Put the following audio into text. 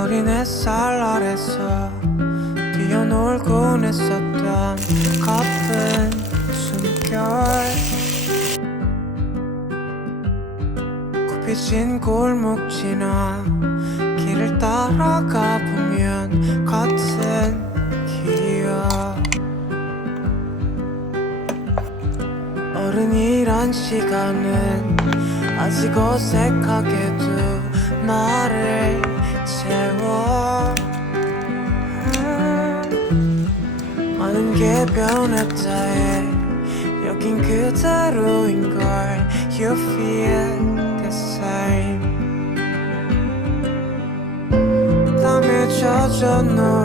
어린 햇살 아래서 뛰어놀곤 했었던 가쁜 숨결 굽혀진 골목 지나 길을 따라가 보면 같은 기억 어른이란 시간은 아직 어색하게도 나를 채워 많은 게 변했다 해 여긴 그대로인걸 You feel the same 땀에 젖어 놓은